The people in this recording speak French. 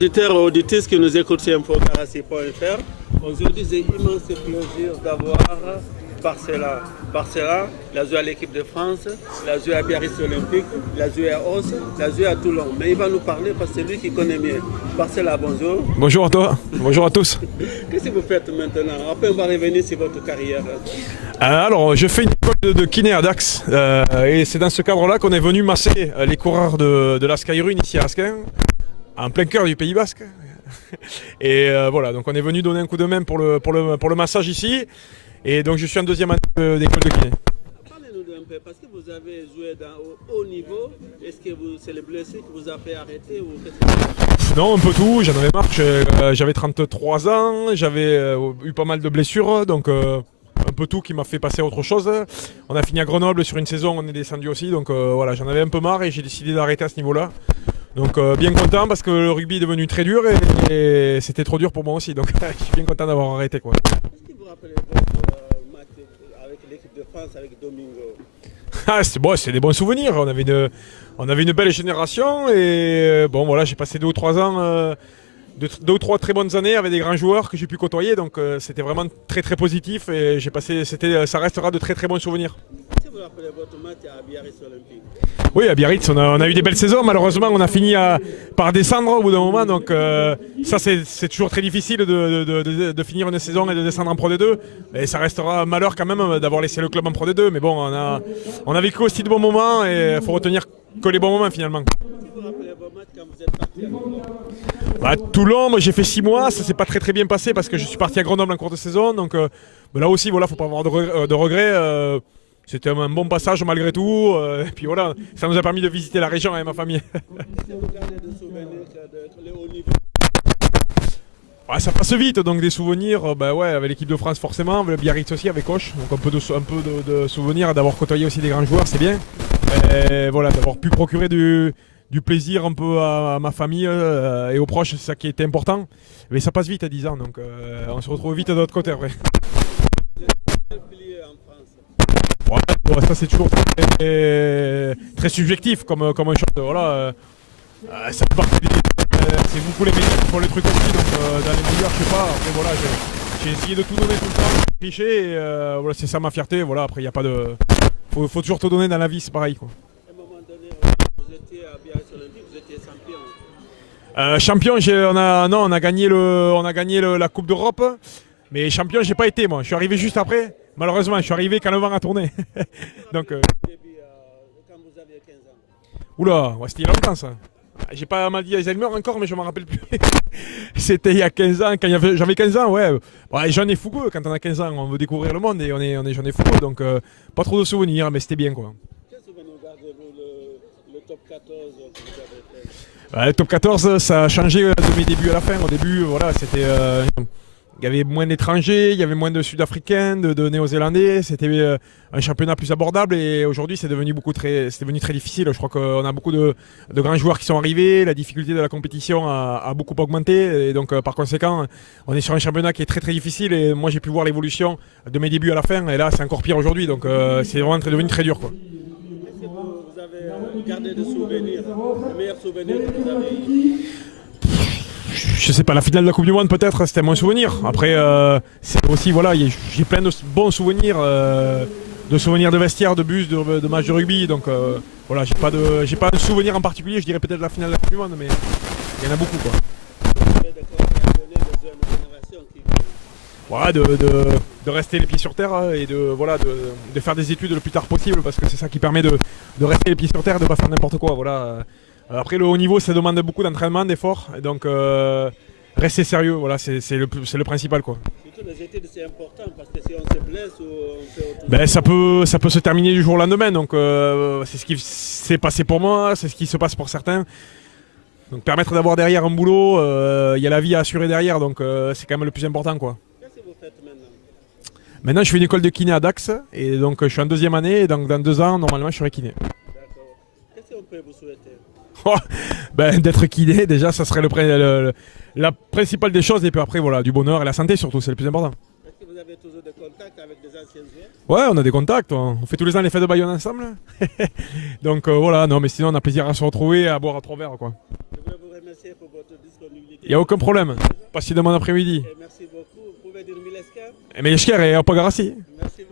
Auditeurs et auditrices qui nous écoutent sur infocaraci.fr, aujourd'hui j'ai immense plaisir d'avoir Barcela, la joué à l'équipe de France, la joué à Biarritz Olympique, la joué à Os, la joué à Toulon. Mais il va nous parler parce que c'est lui qui connaît mieux. Barcela, bonjour. Bonjour à toi, bonjour à tous. Qu'est-ce que vous faites maintenant? Après on va revenir sur votre carrière. Alors je fais une école de kiné à Dax et c'est dans ce cadre-là qu'on est venu masser les coureurs de la Skyrun ici à Asquin, en plein cœur du Pays Basque. Et voilà, donc on est venu donner un coup de main pour le massage ici. Et donc je suis en deuxième année d'école de kiné. Parlez-nous un peu, parce que vous avez joué au haut niveau. Est-ce que c'est le blessé qui vous a fait arrêter ou Non, un peu tout, j'en avais marre, j'avais 33 ans, j'avais eu pas mal de blessures, donc un peu tout qui m'a fait passer à autre chose. On a fini à Grenoble sur une saison, on est descendu aussi, donc voilà, j'en avais un peu marre et j'ai décidé d'arrêter à ce niveau-là. Donc bien content parce que le rugby est devenu très dur et c'était trop dur pour moi aussi, donc je suis bien content d'avoir arrêté, quoi. Est-ce que vous rappelez votre match avec l'équipe de France, avec Domingo? C'est des bons souvenirs, on avait une belle génération et bon voilà, j'ai passé 2 ou 3 ans, 2 ou 3 très bonnes années avec des grands joueurs que j'ai pu côtoyer, donc c'était vraiment très très positif et ça restera de très très bons souvenirs. Est-ce que vous rappelez votre match à Biarritz Olympique? Oui, à Biarritz, on a eu des belles saisons. Malheureusement, on a fini par descendre au bout d'un moment. Donc ça, c'est toujours très difficile de finir une saison et de descendre en Pro D2. Et ça restera un malheur quand même d'avoir laissé le club en Pro D2. Mais bon, on a vécu aussi de bons moments et il faut retenir que les bons moments finalement. Est-ce que vous rappelez vos matchs quand vous êtes parti à Toulon? Toulon, moi j'ai fait 6 mois. Ça s'est pas très très bien passé parce que je suis parti à Grenoble en cours de saison. Donc là aussi, voilà, faut pas avoir de regrets. C'était un bon passage malgré tout, et puis voilà, ça nous a permis de visiter la région avec ma famille. Est-ce que vous gardez des souvenirs de haut niveau? Ça passe vite, donc des souvenirs, ouais, avec l'équipe de France forcément, avec le Biarritz aussi, avec Auch, donc un peu de souvenirs, d'avoir côtoyé aussi des grands joueurs, c'est bien. Et voilà, d'avoir pu procurer du plaisir un peu à ma famille et aux proches, c'est ça qui était important. Mais ça passe vite à 10 ans, donc on se retrouve vite de l'autre côté après. Ouais, ça c'est toujours très subjectif comme chose. Voilà, ça fait partie c'est beaucoup les médias qui font les trucs aussi, donc dans les médias, je sais pas. Après voilà, j'ai essayé de tout donner tout le temps, tricher, et voilà, c'est ça ma fierté. Voilà, après il y a pas de, faut toujours te donner dans la vie, c'est pareil quoi. À un moment donné, vous étiez à Biarritz Olympique, vous étiez champion. On a gagné la Coupe d'Europe, mais champion j'ai pas été moi. Je suis arrivé juste après. Malheureusement, je suis arrivé quand le vent a tourné. Donc, quand vous aviez 15 ans. Oula, ouais, c'était il y a longtemps ça. J'ai pas mal dit Alzheimer encore, mais je m'en rappelle plus. C'était il y a 15 ans, quand j'avais 15 ans, ouais. Jeune et fougueux, quand on a 15 ans, on veut découvrir le monde et on est jeune et fougueux, donc pas trop de souvenirs, mais c'était bien quoi. Quel souvenir gardez-vous le top 14 que vous avez fait? Le top 14, ça a changé de mes débuts à la fin. Au début, voilà, c'était... il y avait moins d'étrangers, il y avait moins de Sud-Africains, de Néo-Zélandais. C'était un championnat plus abordable et aujourd'hui c'est devenu très difficile. Je crois qu'on a beaucoup de grands joueurs qui sont arrivés. La difficulté de la compétition a beaucoup augmenté et donc par conséquent on est sur un championnat qui est très très difficile et moi j'ai pu voir l'évolution de mes débuts à la fin et là c'est encore pire aujourd'hui. Donc c'est vraiment devenu très dur quoi. Est-ce que vous avez gardé des souvenirs, les meilleurs souvenirs que vous avez eu? Je sais pas, la finale de la Coupe du Monde peut-être, c'était mon souvenir. Après, c'est aussi, voilà, j'ai plein de bons souvenirs, de vestiaire, de bus, de matchs de rugby. Donc voilà, j'ai pas un souvenir en particulier, je dirais peut-être la finale de la Coupe du Monde, mais il y en a beaucoup quoi. Voilà, de rester les pieds sur terre et de faire des études le plus tard possible parce que c'est ça qui permet de rester les pieds sur terre et de pas faire n'importe quoi. Voilà. Après le haut niveau ça demande beaucoup d'entraînement, d'efforts, et donc rester sérieux, voilà, c'est le principal quoi. Surtout les études c'est important parce que si on se blesse ou on fait autre ça peut se terminer du jour au lendemain, donc c'est ce qui s'est passé pour moi, c'est ce qui se passe pour certains. Donc permettre d'avoir derrière un boulot, il y a la vie à assurer derrière, donc c'est quand même le plus important quoi. Qu'est-ce que vous faites maintenant? Maintenant je fais une école de kiné à Dax et donc je suis en deuxième année et donc dans 2 ans normalement je serai kiné. D'accord. Qu'est-ce qu'on peut vous souhaiter? D'être kiné, déjà, ça serait la principale des choses. Et puis après, voilà, du bonheur et la santé surtout, c'est le plus important. Est-ce que vous avez avez toujours des contacts avec des anciens joueurs? Ouais, on a des contacts. On fait tous les ans les fêtes de Bayonne ensemble. Donc voilà, non, mais sinon on a plaisir à se retrouver, à boire à 3 verres, quoi. Je voudrais vous remercier pour votre disponibilité. Il n'y a aucun problème. Passez de bon après-midi. Et merci beaucoup. Vous pouvez dire Mileska? Mais Esker et Opagarasi. Merci